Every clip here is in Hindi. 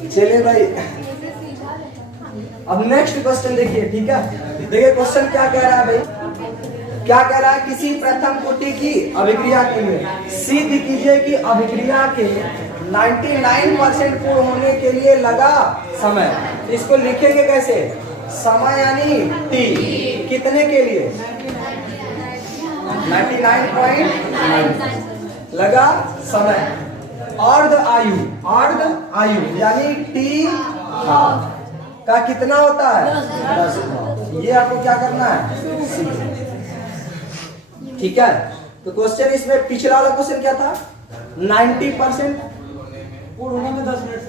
चलिए भाई, अब नेक्स्ट क्वेश्चन देखिए, ठीक है। देखिए क्वेश्चन क्या कह रहा है भाई, क्या कह रहा है, किसी प्रथम कोटि की अभिक्रिया के लिए सिद्ध कीजिए कि अभिक्रिया के 99% पूर्ण होने के लिए लगा समय। इसको लिखेंगे कैसे, समय यानी टी, कितने के लिए 99.9 लगा समय। अर्ध आयु, अर्ध आयु यानी टी का कितना होता है 10। ये आपको क्या करना है, ठीक है। तो क्वेश्चन इसमें पिछला वाला क्वेश्चन क्या था, 90% पूर्ण होने में 10 मिनट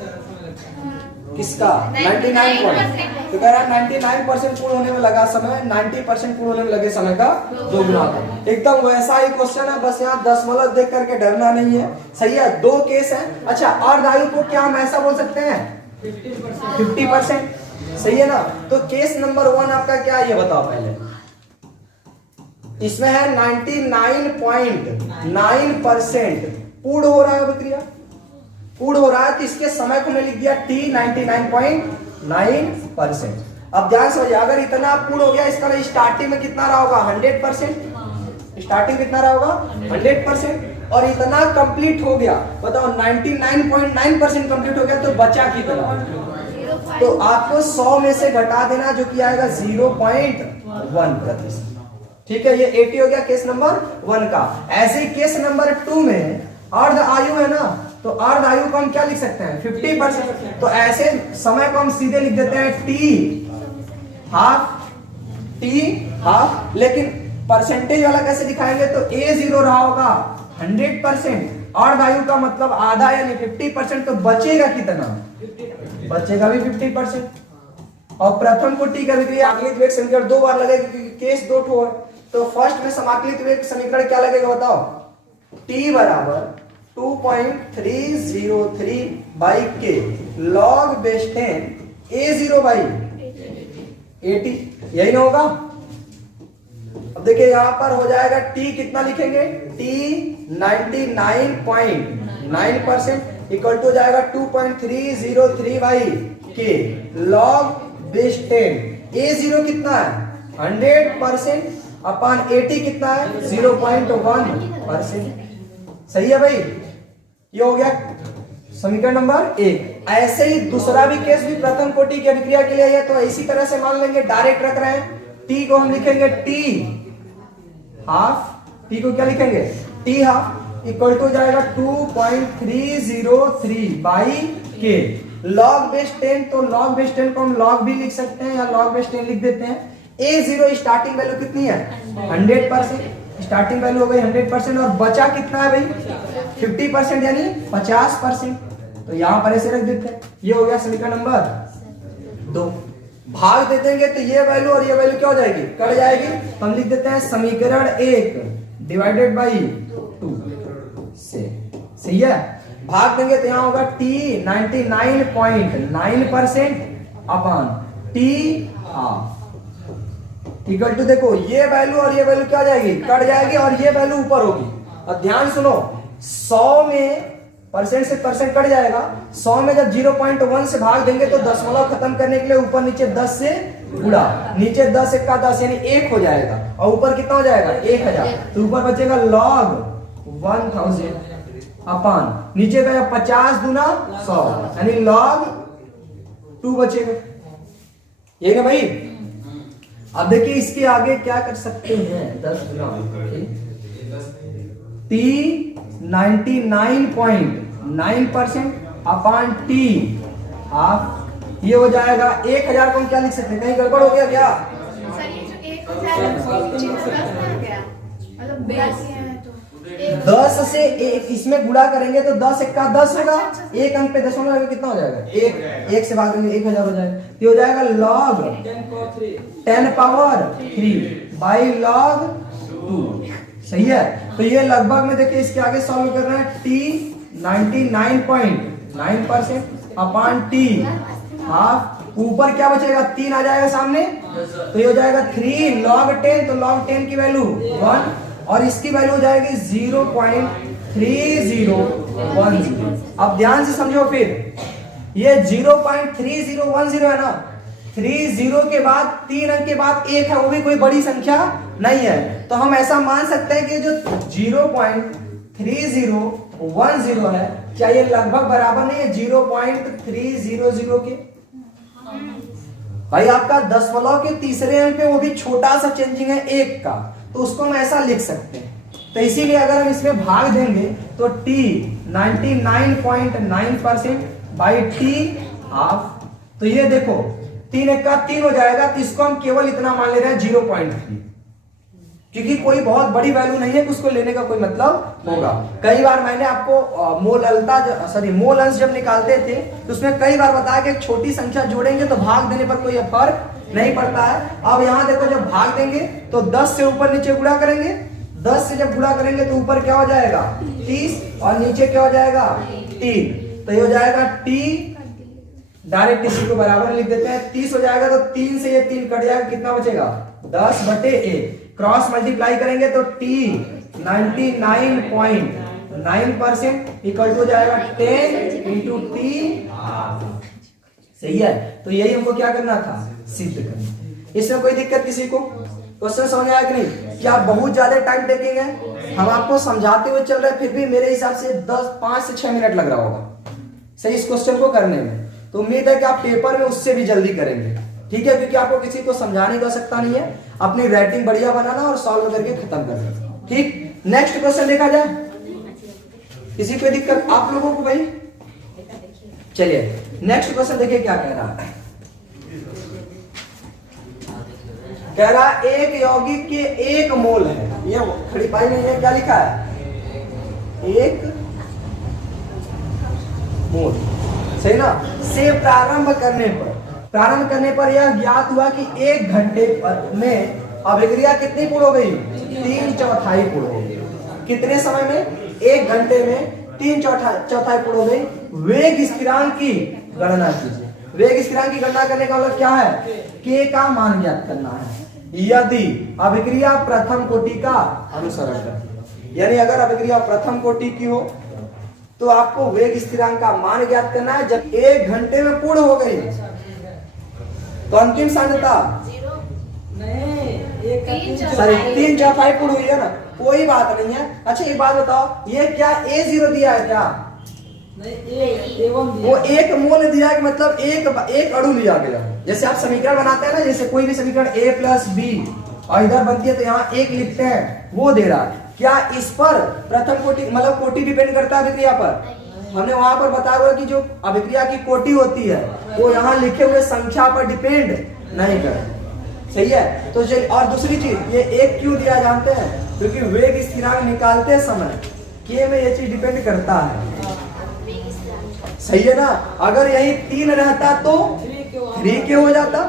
किसका 99 तो कह रहा है 99% पूर्ण होने में लगा समय 90% पूर्ण होने में लगे समय का 2 गुना था। एकदम वैसा ही क्वेश्चन है, बस यहाँ दशमलव देख करके डरना नहीं है, सही है। 2 केस है। अच्छा, अर्ध आयु को क्या हम ऐसा बोल सकते हैं 50%, सही है ना। तो केस नंबर 1 आपका क्या है ये बताओ पहले। इसमें है 99.9% पूर्ण हो रहा है अभिक्रिया, पूर्ण हो रहा है, तो इसके समय को मैंने लिख दिया t 99.9%। अब ध्यान से समझिए, अगर इतना पूर्ण हो गया, इसका स्टार्टिंग में कितना रहा होगा 100%, स्टार्टिंग कितना रहा होगा 100%, और इतना कंप्लीट हो गया, बताओ 99.9% कंप्लीट हो गया, तो बचा कितना, तो आपको 100 में से घटा देना, जो कि आएगा 0.1%, ठीक है। ये 80 हो गया केस नंबर 1 का। ऐसे ही केस नंबर 2 में अर्ध आयु है ना, तो अर्ध आयु को हम क्या लिख सकते हैं 50%, तो ऐसे समय को हम सीधे लिख देते हैं टी हाफ, लेकिन परसेंटेज वाला कैसे दिखाएंगे, तो A0 रहा होगा 100%, अर्ध आयु का मतलब आधा यानी 50%, तो बचेगा कितना, बचेगा भी 50%। और प्रथम कोटि का आकलित वेग समीकरण 2 बार लगेगा क्योंकि केस 2 ठो है। तो फर्स्ट में समाकलित वेग समीकरण क्या लगेगा बताओ, t बराबर 2.303 बाई के लॉग बेस 10 A0 बाई 80, यही ना होगा। अब देखिए यहां पर हो जाएगा t कितना लिखेंगे, t 99.9% इक्वल टू हो जाएगा 2.303 बाई के लॉग बेस 10। A0 कितना है 100% अपन 80 कितना है 0.1%, सही है भाई। ये हो गया समीकरण नंबर 1। ऐसे ही दूसरा भी केस भी प्रथम कोटि की अभिक्रिया के लिए है, तो इसी तरह से मान लेंगे, डायरेक्ट रख रहे हैं। टी को हम लिखेंगे टी हाफ, टी को क्या लिखेंगे टी हाफ इक्वल टू जाएगा 2.303 बाई के लॉग बेस 10, तो लॉग बेस 10 को हम लॉग भी लिख सकते हैं या लॉग बेस 10 लिख देते हैं। A0 स्टार्टिंग वैल्यू कितनी है 100%, स्टार्टिंग वैल्यू हो गई 100%, और बचा कितना है भाई 50% यानी 50%, तो यहां पर ऐसे रख देते हैं। ये हो गया समीकरण नंबर 2। भाग दे देंगे तो ये वैल्यू और ये वैल्यू क्या हो जाएगी, कट जाएगी, तो हम लिख देते हैं समीकरण 1 डिवाइडेड बाई 2 से, सही है। भाग देंगे तो यहां होगा t 99.9% अपन t हाफ इक्वल टू, देखो ये वैल्यू और ये वैल्यू क्या हो जाएगी, कट जाएगी, और ये वैल्यू ऊपर होगी। और ध्यान सुनो, 100 में परसेंट से परसेंट कट जाएगा, 100 में जब 0.1 से भाग देंगे तो दशमलव खत्म करने के लिए ऊपर नीचे 10 से गुणा, नीचे 10 1 का 10 यानी 1 हो जाएगा, और ऊपर कितना हो जाएगा 1000, तो ऊपर बचेगा log 1000 अपन नीचे का 50 गुना 100 यानी log 2 बचेगा, ये ना भाई। अब देखिए इसके आगे क्या कर सकते हैं, 10 गुना t 99.9% अपॉन t हाफ, ये हो जाएगा 1000 को हम क्या लिख सकते हैं, कहीं गड़बड़ हो गया क्या, मतलब 10 से 1 इसमें गुणा करेंगे तो 10 1 का 10 होगा, एक अंक पे दशमलव लगे कितना हो जाएगा 1 से भाग देंगे 1000 हो जाएगा, ये हो जाएगा log 10 पावर 3 बाई log 2, सही है। तो ये लगभग में देखिए इसके आगे सॉल्व कर रहे हैं t 99.9% अपॉन t हाफ, ऊपर क्या बचेगा 3 आ जाएगा सामने, तो ये हो जाएगा 3 log 10, तो log 10 की वैल्यू 1 और इसकी वैल्यू हो जाएगी 0.3010। अब ध्यान से समझो फिर ये 0.3010 है ना, 30 के बाद 3 अंक के बाद 1 है, वो भी कोई बड़ी संख्या नहीं है। तो हम ऐसा मान सकते हैं कि जो 0.3010 है, क्या ये लगभग बराबर नहीं है 0.300 के? भाई आपका दशमलव के तीसरे अंक पे वो भी छोटा सा चेंजिंग है 1 का, तो उसको हम ऐसा लिख सकते हैं। तो इसीलिए अगर हम इसमें भाग देंगे तो t 99.9% बाई t हाफ, तो ये देखो 3 1 का 3 हो जाएगा, तो इसको हम केवल इतना मान ले रहे हैं 0.3, क्योंकि कोई बहुत बड़ी वैल्यू नहीं है कि उसको लेने का कोई मतलब होगा। कई बार मैंने आपको मोल अंश जब निकालते थे तो उसमें कई बार बताया कि एक छोटी संख्या जोड़ेंगे तो भाग देने पर कोई फर्क नहीं पड़ता है। अब यहाँ देखो जब भाग देंगे तो 10 से ऊपर नीचे गुणा करेंगे, 10 से जब गुणा करेंगे तो ऊपर क्या हो जाएगा 30 और नीचे क्या हो जाएगा 3, तो ये हो जाएगा t, डायरेक्ट इसी को बराबर लिख देते हैं, 30 हो जाएगा तो 3 से ये 3 कट जाएगा, कितना बचेगा 10/a, क्रॉस मल्टीप्लाई करेंगे तो t 99.9% इक्वल टू हो जाएगा 10 इंटू t। सही है, तो यही हमको क्या करना था, सिद्ध करना। इसमें कोई दिक्कत किसी को? क्वेश्चन समझ आया कि नहीं? क्या बहुत ज्यादा टाइम टेकिंग है? हम आपको समझाते हुए चल रहे, फिर भी मेरे हिसाब से 5 से 6 मिनट लग रहा होगा सही इस क्वेश्चन को करने में। तो उम्मीद है कि आप पेपर में उससे भी जल्दी करेंगे, ठीक है, क्योंकि आपको किसी को समझाने की आवश्यकता नहीं है, अपनी राइटिंग बढ़िया बनाना और सॉल्व करके खत्म करना। ठीक, नेक्स्ट क्वेश्चन देखा जाए, किसी को दिक्कत आप लोगों को? भाई चलिए नेक्स्ट क्वेश्चन देखिए क्या कह रहा है। कह रहा एक यौगिक के 1 मोल है, ये खड़ी पाई नहीं है, क्या लिखा है 1 मोल, सही ना, से प्रारंभ करने पर यह ज्ञात हुआ कि 1 घंटे में अभिक्रिया कितनी पूर्ण हो गई, 3/4 पूर्ण हो गई। कितने समय में? 1 घंटे में 3/4 पूर्ण हो गई। वेग स्थिरांक की गणना कीजिए। वेग स्थिरांक की गणना करने का मतलब क्या है, k का मान ज्ञात करना है यदि अभिक्रिया प्रथम कोटि का अनुसरण करती है। यानी अगर अभिक्रिया प्रथम कोटि की हो तो आपको वेग स्थिरांक का मान ज्ञात करना है। जब 1 घंटे में पूर्ण हो गई तो अंतिम सांद्रता 3/4 पूर्ण हुई है ना, कोई बात नहीं है। अच्छा एक बात बताओ, ये क्या A0 दिया है क्या? वो 1 मोल दिया है, मतलब एक अणु लिया गया। जैसे आप समीकरण बनाते हैं ना, जैसे कोई भी समीकरण a + b और इधर बनती है तो यहाँ 1 लिखते हैं, वो दे रहा है। क्या इस पर प्रथम कोटि मतलब कोटि डिपेंड करता है अभिक्रिया पर? हमने वहां पर बताया हुआ कि जो अभिक्रिया की कोटि होती है वो यहाँ लिखे हुए संख्या पर डिपेंड नहीं करती, सही है। तो चलिए, और दूसरी चीज ये 1 क्यों दिया जानते हैं? क्योंकि वेग स्थिरांक निकालते समय k में ये चीज डिपेंड करता है, सही है ना। अगर यही 3 रहता तो 3k हो जाता,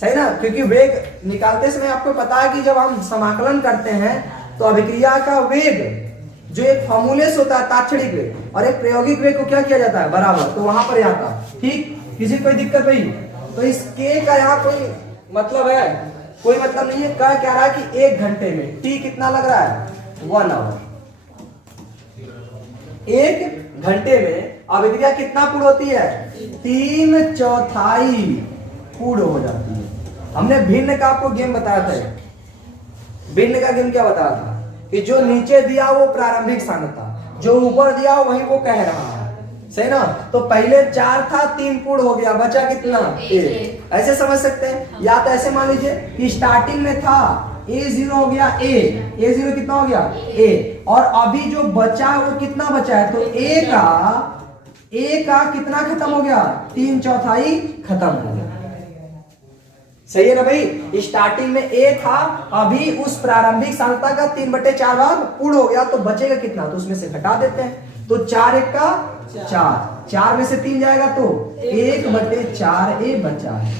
सही ना, क्योंकि वेग निकालते समय आपको पता है कि जब हम समाकलन करते हैं तो अभिक्रिया का वेग जो एक फॉर्मूलेस होता है तात्क्षणिक वेग और एक प्रायोगिक वेग को क्या किया जाता है बराबर, तो वहां पर आता। ठीक, किसी कोई दिक्कत भाई? तो इस k का यहाँ कोई मतलब है? कोई मतलब नहीं है। क्या कह रहा है कि 1 घंटे में t कितना लग रहा है 1 आवर। 1 घंटे में अभिक्रिया कितना पूर्ण होती है? 3/4 पूर्ण हो जाती है। हमने भिन्न का आपको गेम बताया था। भिन्न का गेम क्या बताया था कि जो नीचे दिया वो प्रारंभिक सांद्रता, जो ऊपर दिया वही वो कह रहा है, सही ना। तो पहले 4 था, 3 पूर्ण हो गया, बचा कितना 1। ऐसे समझ सकते हैं, या तो ऐसे मान लीजिए कि स्टार्टिंग में था A0 हो गया A0 कितना हो गया A, और अभी जो बचा है वो कितना बचा है, तो A का कितना खत्म हो गया 3/4 खत्म हो गया, सही है ना भाई। स्टार्टिंग में A था, अभी उस प्रारंभिक सांद्रता का 3/4 भाग पूर्ण हो गया, तो बचेगा कितना, तो उसमें से घटा देते हैं। तो 4 1 का 4 में से 3 जाएगा तो 1/4A बचा है,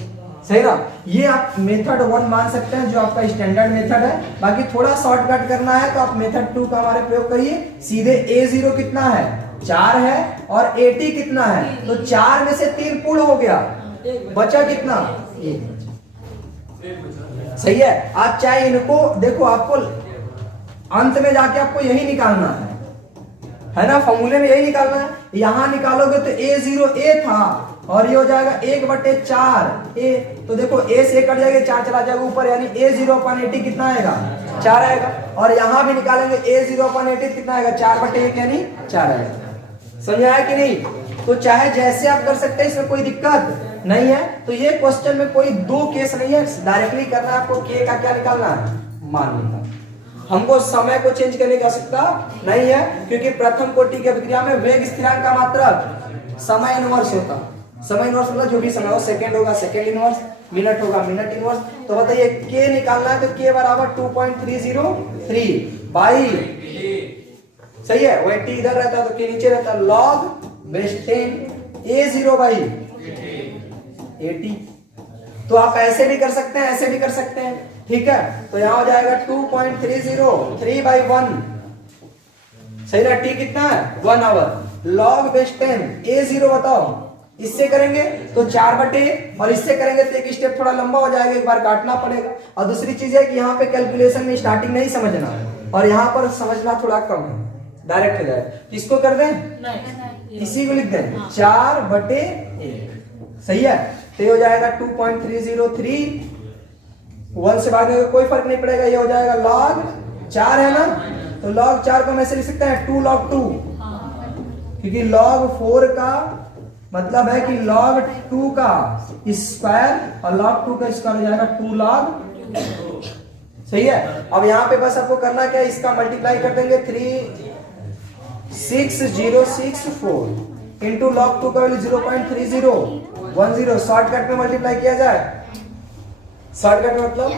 सही ना। ये आप मेथड 1 मान सकते हैं जो आपका स्टैंडर्ड मेथड है। बाकी थोड़ा शॉर्टकट करना है तो आप मेथड 2 का हमारे प्रयोग करिए। सीधे A0 कितना है 4 है और AT कितना है, तो 4 में से 3 पूर्ण हो गया, बचा कितना 1 बचा, सही है। आप चाहे इनको देखो, आपको अंत में जाके आपको यही निकालना है ना, फॉर्मूले में यही निकालना है। यहां निकालोगे तो A0 A था और ये हो जाएगा 1/4 ए। तो देखो ए से कट जाएगा, 4 चला जाएगा ऊपर, यानी ए 0/80 कितना आएगा, 4 आएगा। और यहां भी निकालेंगे ए 0/80 कितना आएगा, 4/1 यानी 4 आएगा। समझ आया कि नहीं? तो चाहे जैसे आप कर सकते हैं, इसमें कोई दिक्कत नहीं है। तो ये क्वेश्चन में कोई दो केस नहीं है, डायरेक्टली करना है आपको। के का क्या निकालना है, मान लेना। हमको समय को चेंज करने की आवश्यकता नहीं है, क्योंकि प्रथम कोटि की अभिक्रिया में वेग स्थिरांक का मात्रक समय इनवर्स होता। समय इनवर्स मतलब जो भी समय हो, सेकंड होगा सेकंड इनवर्स, मिनट होगा मिनट इनवर्स। तो बताइए के निकालना है, तो के बराबर 2.303 बाई, सही है, वही टी इधर रहता है तो के नीचे रहता है, लॉग बेस 10 ए 0/80। तो आप ऐसे भी कर सकते हैं, ऐसे भी कर सकते हैं, ठीक है। तो यहां हो जाएगा 2.303/1, सही ना। टी कितना है, 1 आवर। लॉग बेस 10 ए 0 बताओ, इससे करेंगे तो 4 बटे, और इससे करेंगे तो एक स्टेप थोड़ा लंबा हो जाएगा, एक बार काटना पड़ेगा। और दूसरी चीज है कि यहाँ पे कैलकुलेशन में स्टार्टिंग नहीं समझना, और यहाँ पर समझना थोड़ा कम है, डायरेक्ट हो जाए। इसको कर दें, इसी को लिख दें 4/1, सही है। तो ये हो जाएगा 2.303, 1 से भागने का कोई फर्क नहीं पड़ेगा, ये हो जाएगा लॉग 4 है ना, तो लॉग 4 को हम ऐसे लिख सकते हैं 2 log 2, क्योंकि log 4 का मतलब है कि log 2 का स्क्वायर, और log 2 का स्क्वायर हो जाएगा 2 log, सही है। अब यहाँ पे बस आपको करना क्या है, इसका मल्टीप्लाई कर देंगे 36064 इंटू log 2 का वैल्यू 0.3010, शॉर्टकट में मल्टीप्लाई किया जाए। शॉर्टकट मतलब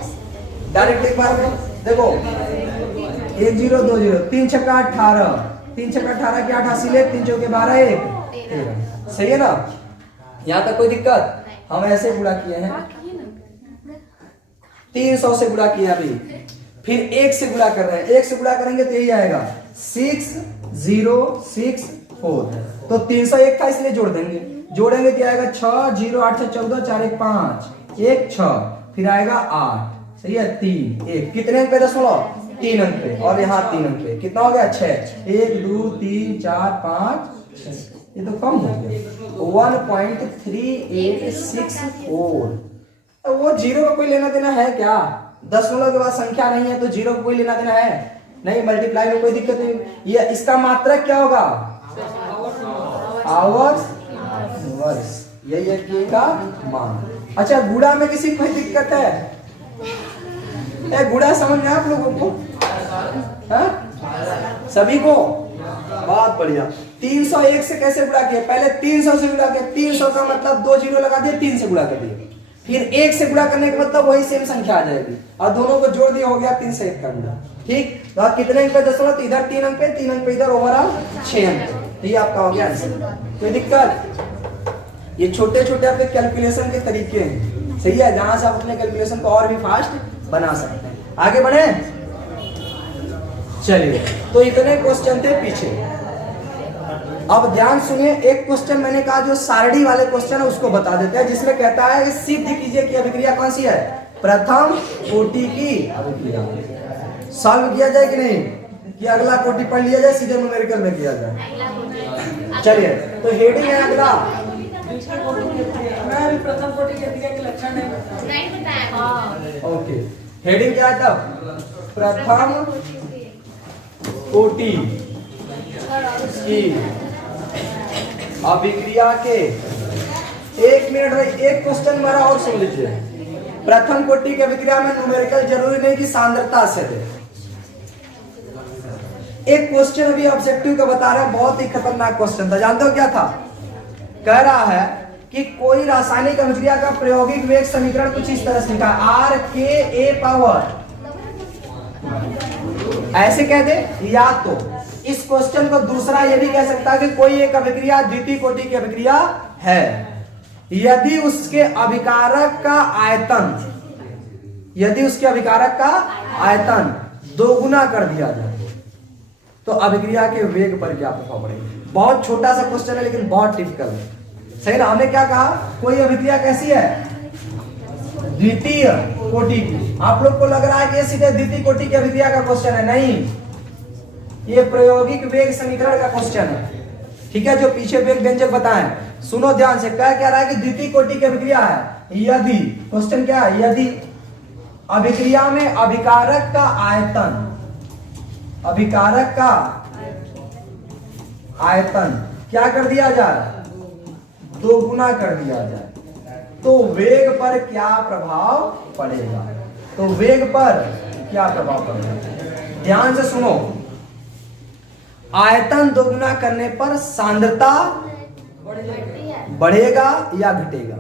डायरेक्ट एक बार में देखो, 1 0 2 0, 3 छक्का 18, 3 छक्का 18 की 88 ले, 3 चौके 12 1, सही है ना। यहां तक कोई दिक्कत? हम ऐसे गुणा किए हैं, 300 से गुणा किया अभी, फिर 1 से गुणा कर रहे हैं, 1 से गुणा करेंगे तो यही आएगा 6064। तो 301 था इसलिए जोड़ देंगे, जोड़ेंगे तो आएगा 6 0 8 6 14 4 1 5 1 6, फिर आएगा 8, सही है, 3 1, कितने अंक पे दशमलव, 3 अंक पे, और यहाँ 3 अंक पे कितना हो गया 6, 1 2 3 4 5 6, ये तो कम हो गया 1.3864। वो जीरो का कोई लेना देना है क्या, दशमलव के बाद संख्या नहीं है तो जीरो का कोई लेना देना है नहीं, मल्टीप्लाई में कोई दिक्कत नहीं। ये इसका मात्रक क्या होगा, आवर्स वर्ष, यही है के का मान। अच्छा गुणा में किसी को कोई दिक्कत है, गुणा समझ में आप लोगों को, है? सभी को, बहुत बढ़िया। 301 से कैसे गुणा किया, पहले 300 से गुणा किया, 300 का मतलब 2 जीरो लगा दिए, 3 से गुणा कर दिए, फिर 1 से गुणा करने का मतलब वही सेम संख्या आ जाएगी, और दोनों को जोड़ दिया, हो गया 3 से 1 का गुणा, ठीक। तो आप कितने अंक पे दशमलव, तो इधर 3 अंक पे, 3 अंक पे इधर, ओवरऑल 6 अंक। तो ये आपका हो गया आंसर। कोई दिक्कत? ये छोटे छोटे आपके कैलकुलेशन के तरीके हैं, सही है, जहां से आप अपने कैलकुलेशन को और भी फास्ट बना सकते हैं। आगे बढ़े, चलिए। तो इतने क्वेश्चन थे पीछे। अब ध्यान सुनिए, एक क्वेश्चन मैंने कहा जो सारणी वाले क्वेश्चन है उसको बता देते हैं, जिसमें कहता है सिद्ध कीजिए कि अभिक्रिया कौन सी है, प्रथम कोटि की अभिक्रिया। सॉल्व किया जाए कि नहीं, कि अगला कोटि पढ़ लिया जाए, सीधे न्यूमेरिकल में किया जाए। चलिए, तो हेडिंग है अगला, प्रथम कोटि की अभिक्रिया के लक्षण नहीं बताया। ओके, हेडिंग क्या है तब, प्रथम कोटि की अभिक्रिया के, 1 मिनट भाई, एक क्वेश्चन हमारा और सुन लीजिए। प्रथम कोटि की अभिक्रिया में न्यूमेरिकल जरूरी नहीं कि सांद्रता से दे। एक क्वेश्चन अभी ऑब्जेक्टिव का बता रहे हैं, बहुत ही खतरनाक क्वेश्चन था, जानते हो क्या था? कह रहा है कि कोई रासायनिक अभिक्रिया का प्रायोगिक वेग समीकरण कुछ इस तरह से लिखा है, RKA पावर, ऐसे कह दे, या तो इस क्वेश्चन को दूसरा ये भी कह सकता है कि कोई एक अभिक्रिया द्वितीय कोटि की अभिक्रिया है यदि उसके अभिकारक का आयतन, यदि उसके अभिकारक का आयतन दोगुना कर दिया जाए तो अभिक्रिया के वेग पर क्या प्रभाव पड़ेगा। बहुत छोटा सा क्वेश्चन है लेकिन बहुत टिपिकल है, सही ना। हमने क्या कहा, कोई अभिक्रिया कैसी है, द्वितीय कोटि की। आप लोग को लग रहा है कि ये सीधे द्वितीय कोटि की अभिक्रिया का क्वेश्चन है, नहीं, ये प्रायोगिक वेग समीकरण का क्वेश्चन है, ठीक है, जो पीछे वेग व्यंजक बताएं। सुनो ध्यान से, क्या रहा है कि द्वितीय कोटि की अभिक्रिया है यदि, क्वेश्चन क्या है, यदि अभिक्रिया में अभिकारक का आयतन, अभिकारक का आयतन क्या कर दिया जाए, दोगुना कर दिया जाए, तो वेग पर क्या प्रभाव पड़ेगा, तो वेग पर क्या प्रभाव पड़ेगा। ध्यान से सुनो, आयतन दोगुना करने पर सांद्रता बढ़ेगा या घटेगा।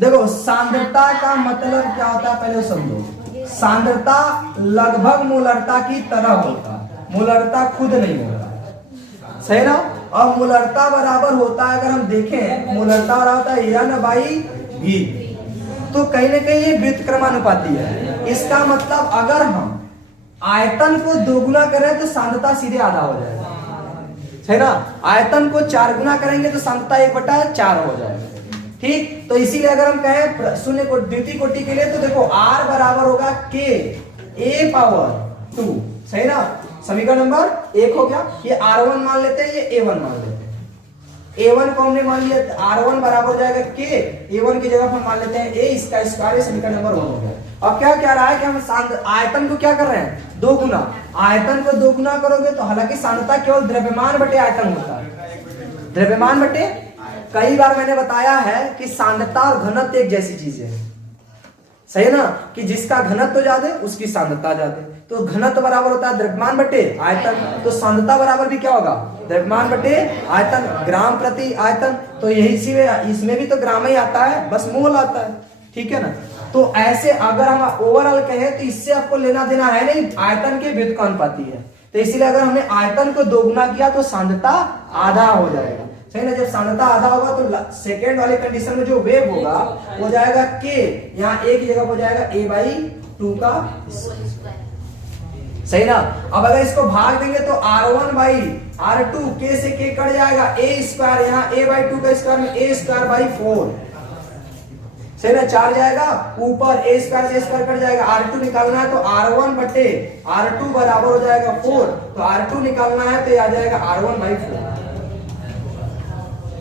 देखो सांद्रता का मतलब क्या होता है पहले समझो। सांद्रता लगभग मोलरता की तरह होता है, मोलरता खुद नहीं होता, सही ना। और मोलरता बराबर होता है, अगर हम देखें मोलरता बराबर होता है N/V, तो कहीं ना कहीं ये व्युत्क्रमानुपाती है। इसका मतलब अगर हम आयतन को दोगुना करें तो सांद्रता सीधे आधा हो जाएगा, है ना। आयतन को 4 गुना करेंगे तो सांद्रता 1/4 हो जाएगा, ठीक। तो इसीलिए अगर हम कहें शून्य को द्वितीय कोटि के लिए तो देखो R बराबर होगा K⁴, सही ना। समीकरण नंबर 1 हो गया। ये R1 मान लेते हैं, ये A1 मान लेते हैं। A1 को हमने मान लिया, R1 बराबर हो जाएगा K, A1 की जगह पर मान लेते हैं A इसका स्क्वायर, ये समीकरण नंबर 1 हो गया। अब क्या रहा है कि हम आयतन को क्या कर रहे हैं, दोगुना। आयतन को दोगुना करोगे तो हालांकि सांद्रता केवल द्रव्यमान बटे आयतन होता है, द्रव्यमान बटे। कई बार मैंने बताया है कि सांद्रता और घनत्व एक जैसी चीज है, सही ना, कि जिसका घनत्व ज्यादा उसकी सांद्रता ज्यादा। तो घनत्व बराबर होता है द्रव्यमान बटे आयतन, तो सांद्रता बराबर भी क्या होगा, द्रव्यमान बटे आयतन, ग्राम प्रति आयतन। तो यही इसमें भी तो ग्राम ही आता है, बस मोल आता है, ठीक है ना। तो ऐसे अगर हम ओवरऑल कहें तो इससे आपको लेना देना है नहीं, आयतन के व्युत्क्रमानुपाती है। तो इसीलिए अगर हमने आयतन को दोगुना किया तो सांद्रता आधा हो जाएगा, सही ना। जब सांद्रता आधा होगा तो सेकेंड वाले कंडीशन में जो वेग होगा वो जाएगा K, यहाँ A की जगह हो जाएगा A/2 का, सही ना। अब अगर इसको भाग देंगे तो R1/R2, K से K कट जाएगा, A², यहाँ A/2 का स्क्वायर में A²/4, सही ना। 4 जाएगा ऊपर, A² से A² कट जाएगा, R2 निकालना है तो R1/R2 बराबर हो जाएगा 4, तो R2 निकालना है तो आ जाएगा R1/4।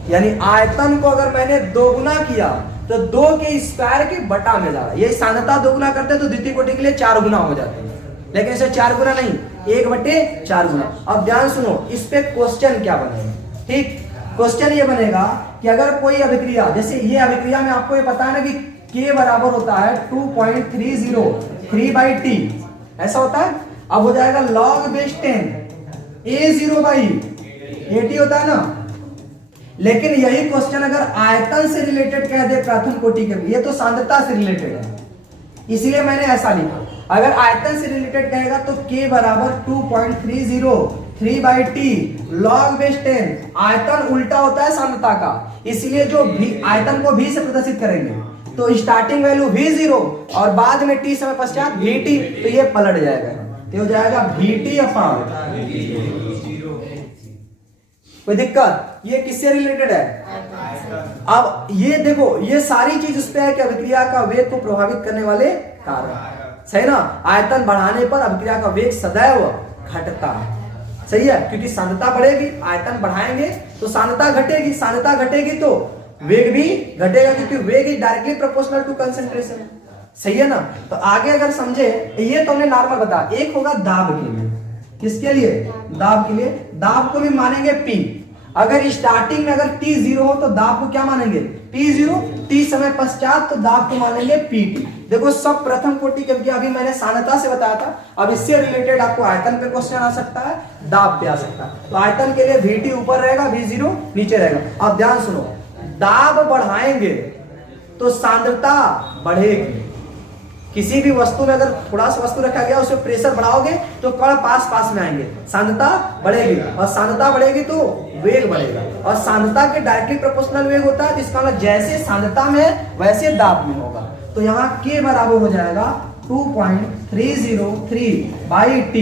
यानी आयतन को अगर मैंने दोगुना किया तो 2 के स्क्वायर के बटा में जा रहा है। ये सांद्रता दोगुना करते तो द्वितीय कोटि के लिए 4 गुना हो जाते हैं, लेकिन इसे 4 गुना नहीं, 1/4 गुना। अब ध्यान सुनो, इस पे क्वेश्चन क्या बनेगा, ठीक। क्वेश्चन ये बनेगा कि अगर कोई अभिक्रिया, जैसे ये अभिक्रिया में आपको ये पता है ना कि K बराबर होता है 2.303/T, ऐसा होता है। अब हो जाएगा log बेस 10 A0/AT होता है ना। लेकिन यही क्वेश्चन अगर आयतन से रिलेटेड कह दे प्रथम कोटि के, ये तो सांद्रता से रिलेटेड है, इसलिए मैंने ऐसा लिखा। अगर आयतन से रिलेटेड कहेगा तो K बराबर 2.303/T log बेस 10, आयतन उल्टा होता है सांद्रता का, इसलिए जो भी आयतन को V से प्रदर्शित करेंगे तो स्टार्टिंग वैल्यू V0 और बाद में T समय पश्चात VT, तो ये पलट जाएगा, तो हो जाएगा VT/, कोई दिक्कत। ये किससे रिलेटेड है, अब ये देखो, ये सारी चीज उस पे है कि अभिक्रिया का वेग को प्रभावित करने वाले कारक, सही ना। आयतन बढ़ाने पर अभिक्रिया का वेग सदैव घटता है, सही है, क्योंकि सांद्रता बढ़ेगी, आयतन बढ़ाएंगे तो सांद्रता घटेगी, सांद्रता घटेगी तो वेग भी घटेगा, क्योंकि वेग is directly proportional to concentration, सही है ना। तो आगे अगर समझे, ये तो हमने नॉर्मल बता। एक होगा दाब के लिए, किसके लिए, दाब के लिए। दाब को भी मानेंगे P। अगर स्टार्टिंग में अगर T 0 हो तो दाब को क्या मानेंगे, P0, T समय पश्चात तो दाब को मानेंगे PT। देखो सब प्रथम कोटि के, अभी मैंने सांद्रता से बताया था, अब इससे रिलेटेड आपको आयतन पे क्वेश्चन आ सकता है, दाब पे आ सकता है। तो आयतन के लिए VT ऊपर रहेगा, V0 नीचे रहेगा। अब ध्यान सुनो, दाब बढ़ाएंगे तो सांद्रता बढ़ेगी। किसी भी वस्तु में अगर थोड़ा सा वस्तु रखा गया उसमें प्रेशर बढ़ाओगे तो कण पास में आएंगे, सांद्रता बढ़ेगी, और सांद्रता बढ़ेगी तो वेग बढ़ेगा, और सांद्रता के डायरेक्टली प्रोपोर्शनल वेग होता है, जिसका मतलब जैसे सांद्रता में वैसे दाब में होगा। तो यहाँ K बराबर हो जाएगा 2.303/T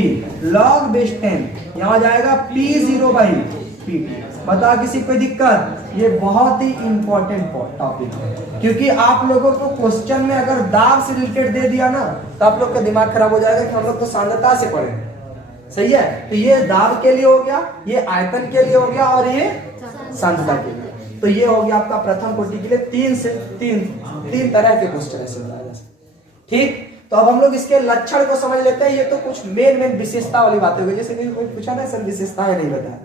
log बेस 10, यहाँ हो जाएगा P0/PT। बता किसी कोई दिक्कत, ये बहुत ही इंपॉर्टेंट टॉपिक है, क्योंकि आप लोगों को क्वेश्चन में अगर दाब से रिलेटेड दे दिया ना तो आप लोग का दिमाग खराब हो जाएगा कि हम लोग तो सांद्रता से पढ़े, सही है। तो ये दाब के लिए हो गया, ये आयतन के लिए हो गया, और ये सांद्रता के लिए। तो ये हो गया आपका प्रथम कोटि के लिए तीन तरह के क्वेश्चन ऐसे बनाया जा सकता। ठीक, तो अब हम लोग इसके लक्षण को समझ लेते हैं। ये तो कुछ मेन विशेषता वाली बातें हो गई, जैसे कि कोई पूछा ना सर विशेषताएं नहीं बताया,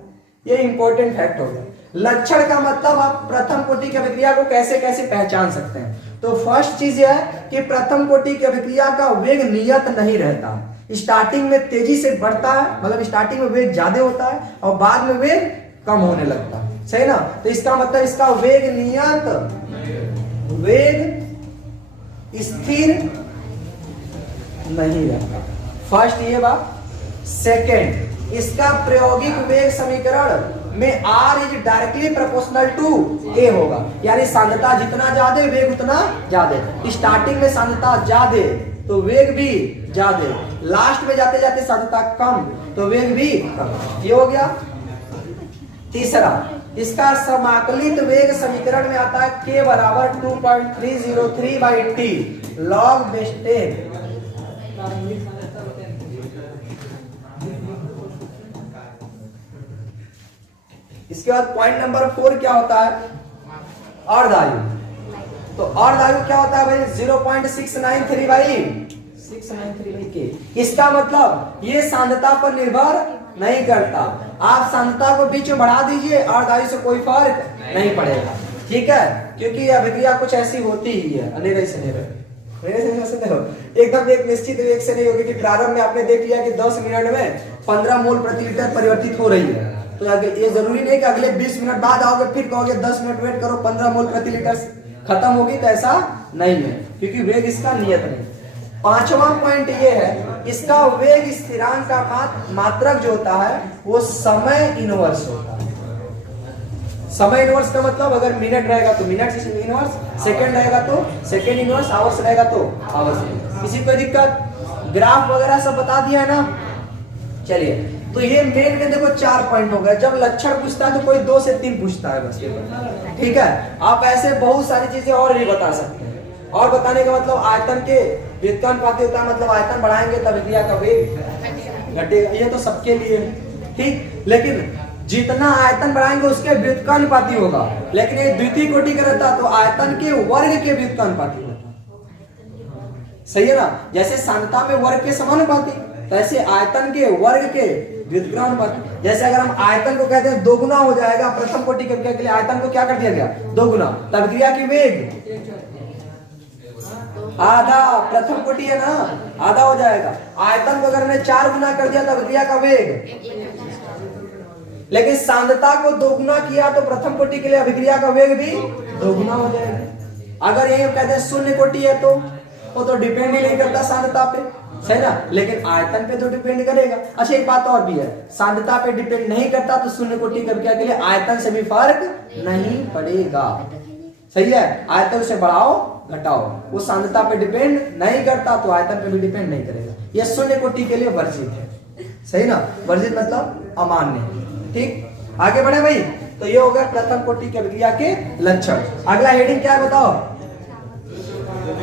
ये इंपॉर्टेंट फैक्ट हो गया। लक्षण का मतलब आप प्रथम कोटि की अभिक्रिया को कैसे कैसे पहचान सकते हैं। तो फर्स्ट चीज यह है कि प्रथम कोटि की अभिक्रिया का वेग नियत नहीं रहता। स्टार्टिंग में तेजी से बढ़ता है, मतलब स्टार्टिंग में वेग ज्यादा होता है और बाद में वेग कम होने लगता है, सही ना। तो इसका मतलब इसका वेग नियत, वेग स्थिर नहीं रहता। फर्स्ट ये बात। सेकेंड, इसका प्रायोगिक वेग समीकरण में R is directly proportional to A होगा, यानी सांद्रता जितना ज्यादा वेग उतना ज्यादा। स्टार्टिंग में सांद्रता ज्यादा तो वेग भी ज्यादा, लास्ट में जाते जाते सांद्रता कम तो वेग भी कम। ये हो गया। तीसरा, इसका समाकलित वेग समीकरण में आता है K बराबर 2.303/T log base 10। इसके बाद पॉइंट नंबर 4 क्या होता है, अर्धायु। तो अर्धायु क्या होता है भाई, 0.693/K। इसका मतलब ये सांद्रता पर निर्भर नहीं करता। आप सांद्रता को बीच में बढ़ा दीजिए, अर्धायु से कोई फर्क नहीं पड़ेगा। ठीक है, क्योंकि अभिक्रिया कुछ ऐसी होती ही है, अनेरे से एकदम एक निश्चित वेग से नहीं होगी कि प्रारंभ में आपने देख लिया कि 10 मिनट में 15 मोल प्रति लीटर परिवर्तित हो रही है, तो ये जरूरी नहीं कि अगले 20 मिनट बाद आओगे फिर कहोगे 10 मिनट वेट करो 15 मोल प्रति लीटर खत्म होगी, तो ऐसा नहीं है, क्योंकि वेग इसका नियत नहीं। पांचवा पॉइंट ये है, इसका वेग स्थिरांक का मात्रक जो होता है वो समय इनवर्स होता है। समय इनवर्स का मतलब अगर मिनट रहेगा तो मिनट इनवर्स, सेकंड रहेगा तो सेकंड इनवर्स, आवर्स रहेगा तो आवर्स। किसी कोई दिक्कत, ग्राफ वगैरह सब बता दिया है ना। चलिए, तो ये मेन में देखो 4 पॉइंट हो गए। जब लक्षण पूछता है तो कोई 2 से 3 पूछता है बस। ठीक है, आप ऐसे बहुत सारी चीजें और भी बता सकते हैं। और बताने का मतलब आयतन के व्युत्क्रमानुपाती होता है, मतलब आयतन बढ़ाएंगे तब अभिक्रिया का वेग घटेगा, ये तो सबके लिए। ठीक, लेकिन जितना आयतन बढ़ाएंगे उसके व्युत्क्रमानुपाती होगा, लेकिन ये द्वितीय कोटि का रहता तो आयतन के वर्ग के व्युत्क्रमानुपाती होता। सही है ना, जैसे सांद्रता में वर्ग के समानुपाती, ऐसे आयतन के वर्ग के व्युत्क्रमानुपाती। जैसे अगर हम आयतन को कहते हैं दोगुना हो जाएगा, प्रथम कोटि की अभिक्रिया के लिए आयतन को क्या कर दिया गया, दोगुना, तब अभिक्रिया की वेग आधा, प्रथम कोटि है ना, आधा हो जाएगा। आयतन को अगर मैं 4 गुना कर दिया तब अभिक्रिया का वेग, लेकिन सांद्रता को दोगुना किया तो प्रथम कोटि के लिए अभिक्रिया का वेग भी दोगुना हो जाएगा। अगर ये कहते हैं शून्य कोटि है तो वो तो डिपेंड ही नहीं करता सांद्रता पे, सही ना, लेकिन आयतन पे तो डिपेंड करेगा। अच्छा, एक बात और भी है, सांद्रता पे डिपेंड नहीं करता तो शून्य कोटि की अभिक्रिया के लिए आयतन से भी फर्क नहीं पड़ेगा। सही है, आयतन से बढ़ाओ घटाओ, वो सांद्रता पे डिपेंड नहीं करता तो आयतन पे भी डिपेंड नहीं करेगा। यह शून्य कोटि के लिए वर्जित है। सही ना, वर्जित मतलब अमान्य। ठीक, आगे बढ़े भाई। तो ये हो गया प्रथम कोटि की अभिक्रिया के लक्षण। अगला हेडिंग क्या है बताओ।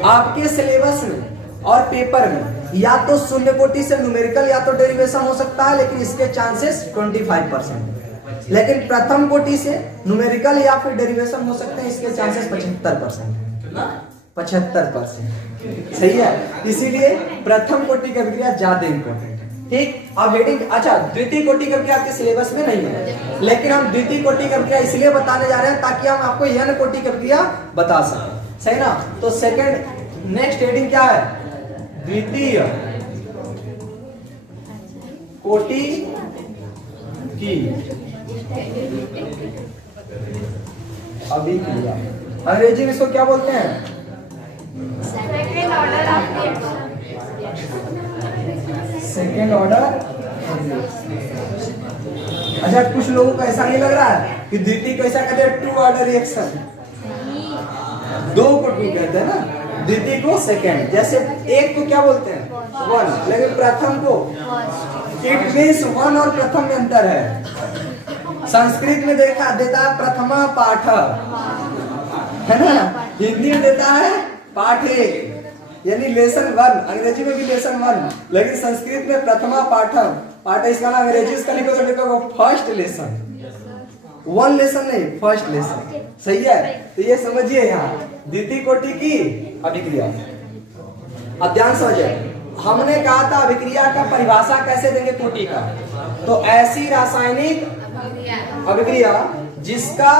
आपके सिलेबस में और पेपर में या तो शून्य कोटि से न्यूमेरिकल या तो डेरिवेशन हो सकता है, लेकिन इसके चांसेस 25%। लेकिन प्रथम कोटि से न्यूमेरिकल या फिर डेरिवेशन हो सकते हैं, इसके चांसेस 75%। 75%। सही है, इसीलिए प्रथम कोटि की अभिक्रिया ज्यादा इंपॉर्टेंट है। ठीक, अब हेडिंग, अच्छा द्वितीय कोटि की अभिक्रिया आपके सिलेबस में नहीं है, लेकिन हम द्वितीय कोटि की अभिक्रिया इसलिए बताने जा रहे हैं ताकि हम आपको n कोटि की अभिक्रिया बता सकें। सही ना, तो सेकंड नेक्स्ट हेडिंग क्या है, द्वितीय कोटि की अभिक्रिया, अंग्रेजी में इसको क्या बोलते हैं, second order of second order. अच्छा, कुछ लोगों को ऐसा नहीं लग रहा है कि द्वितीय को ऐसा कहते हैं 2 ऑर्डर रिएक्शन, 2 को 2 कहते हैं ना, द्वितीय को सेकेंड। जैसे एक को क्या बोलते हैं 1, लेकिन प्रथम को, इट मींस 1 और प्रथम में अंतर है। संस्कृत में देखा देता है प्रथमा पाठ, है ना, हिंदी में देता है पाठ 1 यानी लेसन 1, अंग्रेजी में भी लेसन 1, लेकिन संस्कृत में प्रथमा पाठम, पाठ इसका नाम अंग्रेजी इसका लिखो तो लिखो फर्स्ट लेसन। वन लेसन नहीं, फर्स्ट लेसन। सही है, तो ये समझिए यहाँ द्वितीय कोटि की अभिक्रिया। अब ध्यान समझिए, हमने कहा था अभिक्रिया का परिभाषा कैसे देंगे कोटि का, तो ऐसी रासायनिक अभिक्रिया जिसका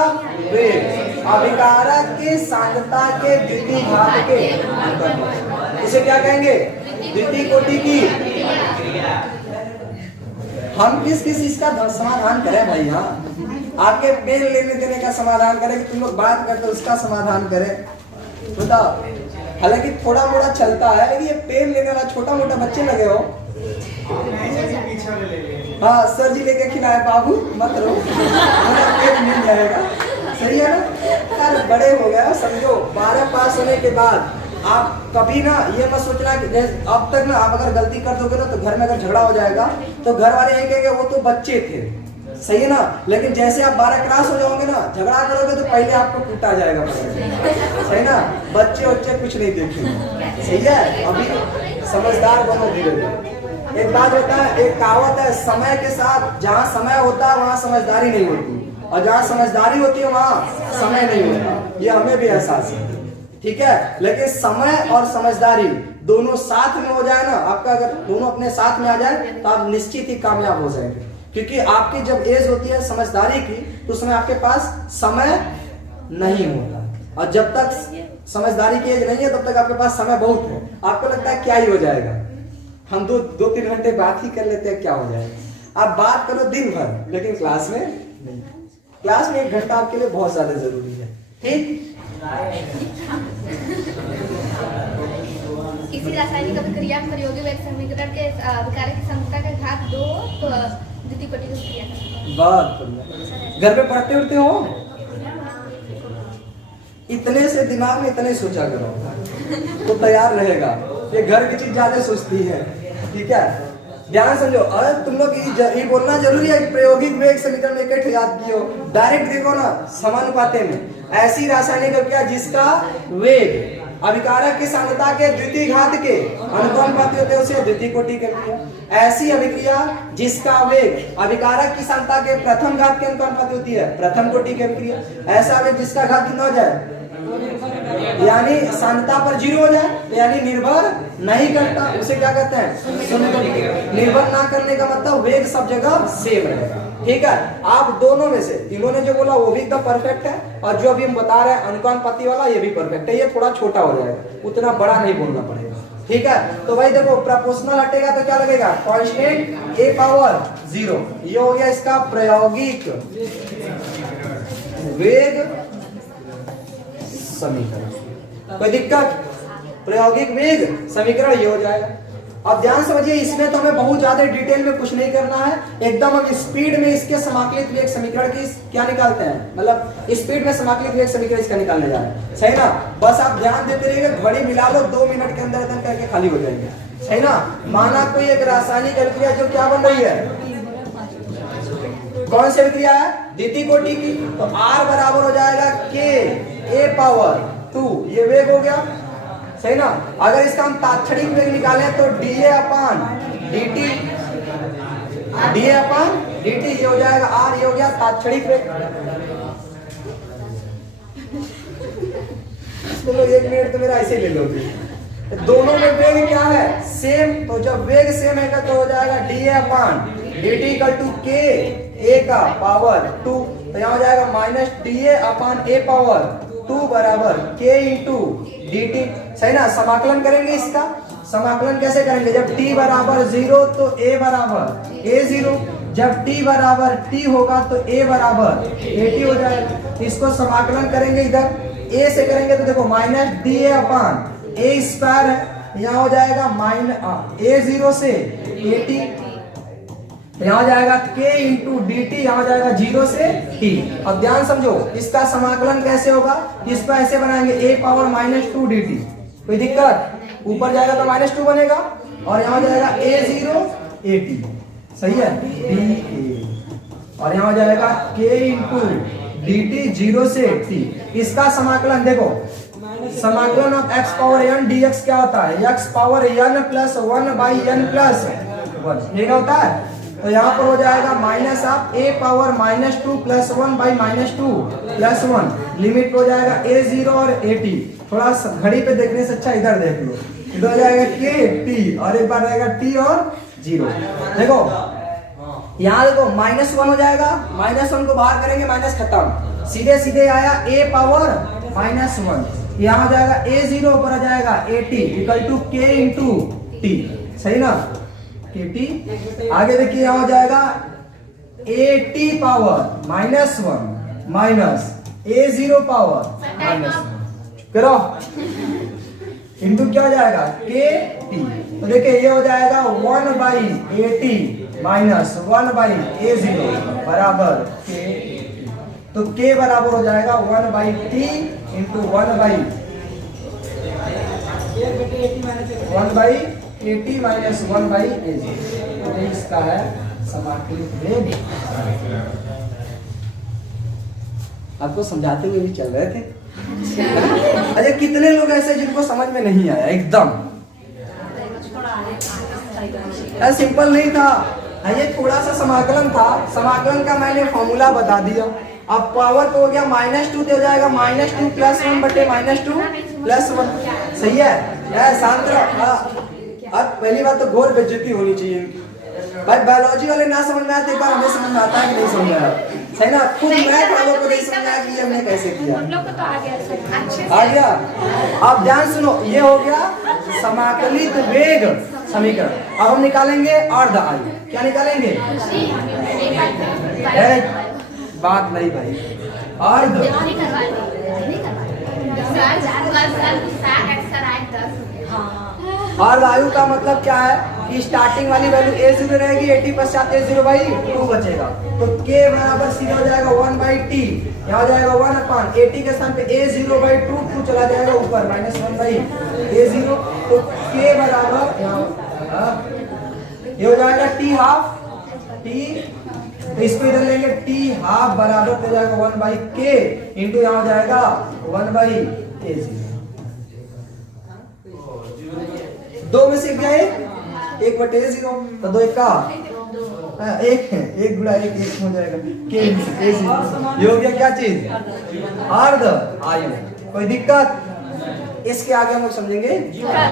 वेग अभिकारक की सांद्रता के द्वितीय घात के अनुपात, इसे क्या कहेंगे, द्वितीय कोटि की। हम किस किस इसका समाधान करें भाई, यहाँ आपके पेन लेने देने का समाधान करें कि तुम लोग बात करते हो उसका समाधान करें, बताओ। हालांकि थोड़ा मोड़ा चलता है, लेकिन ये पेन लेने वाला छोटा मोटा बच्चे लगे हो। हाँ सर जी लेके खिलाए, बाबू मत रो, पेन मिल जाएगा। सही है ना यार, बड़े हो गए समझो। 12 पास होने के बाद आप कभी ना ये मत सोचना कि अब तक ना आप अगर गलती कर दोगे ना तो घर में अगर झगड़ा हो जाएगा तो घर वाले यही कहेंगे वो तो बच्चे थे। सही है ना, लेकिन जैसे आप 12 क्लास हो जाओगे ना, झगड़ा करोगे तो पहले आपको कूटा जाएगा। सही ना, बच्चे बच्चे कुछ नहीं देखेंगे। सही है, अभी समझदार बनो धीरे धीरे। एक बात होता है, एक कहावत है, समय के साथ जहाँ समय होता है वहाँ समझदारी नहीं होती, और जहाँ समझदारी होती है वहाँ समय नहीं होता। ये हमें भी एहसास है, ठीक है। लेकिन समय और समझदारी दोनों साथ में हो जाए ना, आपका अगर दोनों अपने साथ में आ जाए तो आप निश्चित ही कामयाब हो जाएंगे। क्योंकि आपकी जब एज होती है समझदारी की तो उसमें आपके पास समय नहीं होता, और जब तक समझदारी की एज नहीं है तब तक आपके पास समय बहुत है। आपको लगता है क्या ही हो जाएगा, हम 2-3 घंटे बात ही कर लेते हैं, क्या हो जाएगा। आप बात करो दिन भर, लेकिन क्लास में नहीं। क्लास में 1 घंटा आपके लिए बहुत ज्यादा जरूरी है, ठीक। इसी रासायनिक अभिक्रिया में प्रयोगी वेग समीकरण के अभिकारक की सांद्रता के घात 2 द्वितीय कोटि की अभिक्रिया। बहुत बढ़िया, घर पे पढ़ते उठते हो, इतने से दिमाग में इतने सोचा करो तो तैयार रहेगा। ये घर की चीज ज्यादा सोचती है, ठीक है। ध्यान समझो, अरे तुम लोग ये बोलना जरूरी है कि प्रायोगिक वेग समीकरण में इकट्ठे याद किए हो। डायरेक्ट देखो ना, समानुपाते में ऐसी रासायनिक अभिक्रिया जिसका वेग अभिकारक की सांद्रता के द्वितीय घात के अनुपाती होते हैं उसे द्वितीय कोटि की अभिक्रिया। ऐसी अभिक्रिया जिसका वेग अभिकारक की सांद्रता के प्रथम घात के अनुपाती होती है प्रथम कोटि की अभिक्रिया। ऐसा वेग जिसका घात कितना हो जाए, यानी सांद्रता पर 0 हो जाए, यानी निर्भर नहीं करता, उसे क्या कहते हैं, शून्य। निर्भर ना करने का मतलब वेग सब जगह सेम रहेगा, ठीक है। आप दोनों में से इन्होंने जो बोला वो भी एकदम परफेक्ट है, और जो अभी हम बता रहे हैं अनुपाती वाला ये भी परफेक्ट है। ये थोड़ा छोटा हो जाएगा, उतना बड़ा नहीं बोलना पड़ेगा, ठीक है। तो भाई देखो, प्रोपोर्शनल हटेगा तो क्या लगेगा, कांस्टेंट a पावर 0। ये हो गया इसका प्रायोगिक वेग समीकरण। कोई दिक्कत, प्रायोगिक वेग समीकरण ये हो जाएगा। अब ध्यान समझिए, इसमें तो हमें बहुत ज्यादा डिटेल में कुछ नहीं करना है, एकदम हम स्पीड में इसके समाकलित वेग समीकरण की क्या निकालते हैं, मतलब स्पीड में समाकलित वेग समीकरण इसका निकालने जा रहे हैं। सही ना, बस आप ध्यान देते रहिएगा, घड़ी मिला लो, 2 मिनट के अंदर करके खाली हो जाएंगे। सही ना, माना कोई एक रासायनिक अभिक्रिया जो क्या बन रही है, कौन सी अभिक्रिया है, द्वितीय कोटि की, तो R बराबर हो जाएगा K a पावर 2, ये वेग हो गया। सही ना, अगर इसका हम तात्क्षणिक वेग निकालें तो dA upon dt, dA upon dt ये हो जाएगा R, ये हो गया तात्क्षणिक वेग। तो लोग 1 मिनट तो मेरा ऐसे ले लोगे। दोनों में वेग क्या है, सेम, तो जब वेग सेम है तो हो जाएगा dA upon dt equal to K a का पावर 2, तो यहाँ हो जाएगा minus dA upon a power 2 बराबर K इंटू dt। सही ना, समाकलन करेंगे इसका, समाकलन कैसे करेंगे, जब t बराबर 0 तो a बराबर a0, जब t बराबर t होगा तो a बराबर at हो जाएगा। इसको समाकलन करेंगे, इधर a से करेंगे तो देखो minus dA upon a square है, यहाँ हो जाएगा माइनस a0 से at, यहाँ जाएगा k इंटू डी टी, यहाँ जाएगा 0 से t। अब ध्यान समझो, इसका समाकलन कैसे होगा, इसको ऐसे बनाएंगे a पावर -2 dt। कोई दिक्कत, ऊपर जाएगा तो -2 बनेगा, और यहाँ जाएगा a0 at, सही है, dA, और यहाँ जाएगा k इंटू डी टी 0 से t। इसका समाकलन देखो, समाकलन of x power n dx क्या होता है, x power n plus 1 by n plus 1, ये क्या होता है, तो यहाँ पर हो जाएगा minus of a power -2 + 1 by -2 + 1 limit हो जाएगा a0 और at। थोड़ा घड़ी पे देखने से अच्छा इधर देख लो, इधर हो जाएगा k t और एक बार रहेगा t और 0। देखो यहाँ देखो -1 हो जाएगा, -1 को बाहर करेंगे माइनस खत्म, सीधे सीधे आया a पावर -1, यहाँ हो जाएगा a0 ऊपर आ जाएगा at equal to k into t, सही ना kt। आगे देखिए यहाँ हो जाएगा at power -1 minus a0 power -1 करो इंटू क्या हो जाएगा kt। तो देखिए ये हो जाएगा 1 by at minus 1 by a0 बराबर k। तो k बराबर हो जाएगा 1 by t into 1 by at minus 1 by a0। तो ये इसका है समाकलित वेग। आपको समझाते हुए भी चल रहे थे। अरे कितने लोग ऐसे जिनको समझ में नहीं आया एकदम सिंपल नहीं था ये, थोड़ा सा समाकलन था, समाकलन का मैंने फॉर्मूला बता दिया। अब पावर तो हो गया -2 तो हो जाएगा -2 + 1 बटे -2 + 1, सही है शांत रहो। अब पहली बात तो घोर बेइज्जती होनी चाहिए भाई, बायोलॉजी वाले ना समझ में आते, एक बार हमें समझ में आता है कि नहीं समझ में आया, सही ना। खुद मैथ वालों को नहीं समझ आया कि हमने कैसे किया, हम लोग को तो आ गया आ गया। अब ध्यान सुनो, ये हो गया समाकलित वेग समीकरण। अब हम निकालेंगे अर्ध आयु, क्या निकालेंगे? बात नहीं भाई, अर्ध अर्ध आयु का मतलब क्या है कि स्टार्टिंग वाली वैल्यू a0 रहेगी, 80 पश्चात a0 बाई 2 बचेगा, तो k बराबर सीधा हो जाएगा 1 बाई t, यहाँ हो जाएगा 1 अपान 80 के स्थान पे a0 बाई 2 चला जाएगा ऊपर -1 बाई a0। तो k बराबर ये हो जाएगा t हाफ t, तो इसको इधर लेंगे t हाफ बराबर हो जाएगा 1 बाई k इंटू यहाँ हो जाएगा 1 बाई a0। दो में से क्या है 1 बटे 0, तो 2 1 का एक गुणा 1 1 हो जाएगा k a0। ये हो गया क्या चीज? अर्ध आयु। कोई दिक्कत? इसके आगे हम लोग समझेंगे।